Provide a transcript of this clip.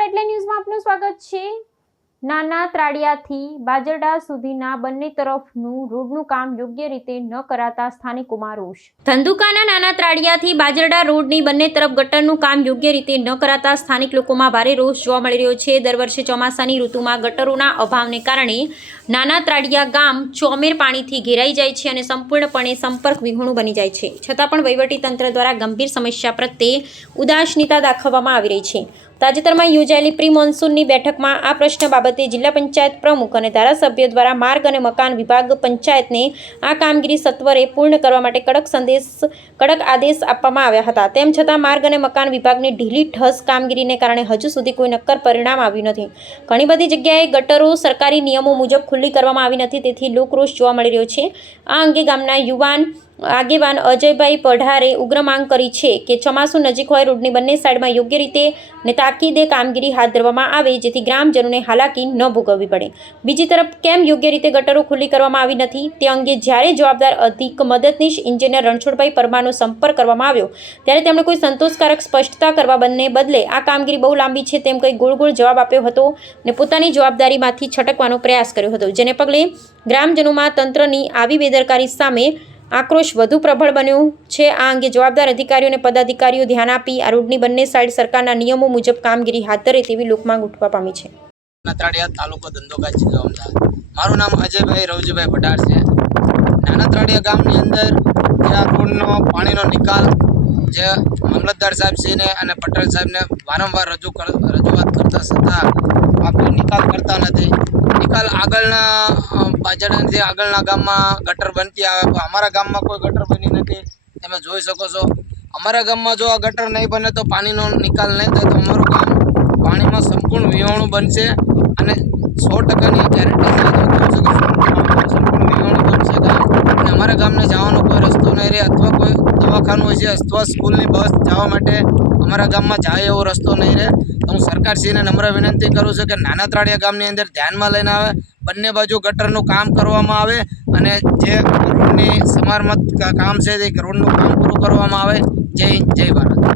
નમસ્કાર એટલે ન્યૂઝમાં આપનું સ્વાગત છે। નાના ત્રાડિયાથી બાજરડા સુધીના બંને તરફનું રોડનું કામ યોગ્ય રીતે ન કરાતા સ્થાનિકોમાં રોષ। ધંધુકાના નાના ત્રાડિયાથી બાજરડા રોડની બંને તરફ ગટરનું કામ યોગ્ય રીતે ન કરાતા સ્થાનિક લોકોમાં ભારે રોષ જોવા મળી રહ્યો છે। દર વર્ષે ચોમાસાની ઋતુમાં ગટરોના અભાવને કારણે નાના ત્રાડિયા ગામ ચોમેર પાણીથી ઘેરાઈ જાય છે અને સંપૂર્ણપણે સંપર્ક વિહોણું બની જાય છે। છતાં પણ વહીવટીતંત્ર દ્વારા ગંભીર સમસ્યા પ્રત્યે ઉદાસીનતા દાખવવામાં આવી રહી છે। તાજેતરમાં યોજાયેલી પ્રી મોન્સૂનની બેઠકમાં આ પ્રશ્ન બાબતે જિલ્લા પંચાયત પ્રમુખ અને ધારાસભ્ય દ્વારા માર્ગ અને મકાન વિભાગ પંચાયતને આ કામગીરી સત્વરે પૂર્ણ કરવા માટે કડક આદેશ આપવામાં આવ્યા હતા। તેમ છતાં માર્ગ અને મકાન વિભાગની ઢીલી ઠસ કામગીરીને કારણે હજુ સુધી કોઈ નક્કર પરિણામ આવ્યું નથી। ઘણી બધી જગ્યાએ ગટરો સરકારી નિયમો મુજબ ખુલ્લી કરવામાં આવી નથી, તેથી લોકરોષ જોવા મળી રહ્યો છે। આ અંગે ગામના આગેવાન અજયભાઈ પઢારે ઉગ્ર માંગ કરી છે કે ચોમાસું નજીક હોય રોડની બંને સાઈડમાં યોગ્ય રીતે અને તાકીદે કામગીરી હાથ ધરવામાં આવે, જેથી ગ્રામજનોને હાલાકી ન ભોગવવી પડે। બીજી તરફ કેમ યોગ્ય રીતે ગટરો ખુલ્લી કરવામાં આવી નથી તે અંગે જ્યારે જવાબદાર અધિક મદદનીશ એન્જિનિયર રણછોડભાઈ પરમારનો સંપર્ક કરવામાં આવ્યો ત્યારે તેમણે કોઈ સંતોષકારક સ્પષ્ટતા કરવા બદલે આ કામગીરી બહુ લાંબી છે તેમ કંઈ ગોળ જવાબ આપ્યો હતો અને પોતાની જવાબદારીમાંથી છટકવાનો પ્રયાસ કર્યો હતો, જેને પગલે ગ્રામજનોમાં તંત્રની આવી બેદરકારી સામે આક્રોશ વધુ પ્રબળ બન્યો છે। આ અંગે જવાબદાર અધિકારીઓ અને પદાધિકારીઓ ધ્યાન આપી આ રોડની બંને સાઈડ સરકારના નિયમો મુજબ કામગીરી હાથ ધરે તેવી લોકમાંગ ઉઠવા પામી છે। નાના તાલુકો ધંધોકા જિલ્લો અમદાવાદ। મારું નામ અજયભાઈ રવજીભાઈ પઢાર છે। નાના ત્રાડિયા ગામની અંદર જે આ રોડનો પાણીનો નિકાલ જે મામલતદાર સાહેબશ્રીને અને પટેલ સાહેબને વારંવાર રજૂઆત કરતા છતાં આપણે નિકાલ કરતા નથી। નિકાલ આગળના બાજરડાથી આગળના ગામમાં ગટર બનતી આવે તો અમારા ગામમાં કોઈ ગટર બની નથી। તમે જોઈ શકો છો અમારા ગામમાં જો આ ગટર નહીં બને તો પાણીનો નિકાલ નહીં થાય તો અમારું ગામ પાણીમાં સંપૂર્ણ વિહોણું બનશે અને 100%ની ગેરંટી સંપૂર્ણ વિહોણું બનશે ગામ, અને અમારા ગામને જવાનો કોઈ રસ્તો નહીં રહે અથવા કોઈ દવાખાનું છે અથવા સ્કૂલની બસ જવા માટે અમારા ગામમાં જાય એવો રસ્તો નહીં રહે। તો હું સરકારશ્રીને નમ્ર વિનંતી કરું છું કે નાના ત્રાડિયા ગામની અંદર ધ્યાનમાં લઈને આવે, બંને બાજુ ગટરનું કામ કરવામાં આવે અને જે રોડની સમારમત કામ છે તે રોડનું કામ પૂરું કરવામાં આવે। જય હિન્દ, જય ભારત।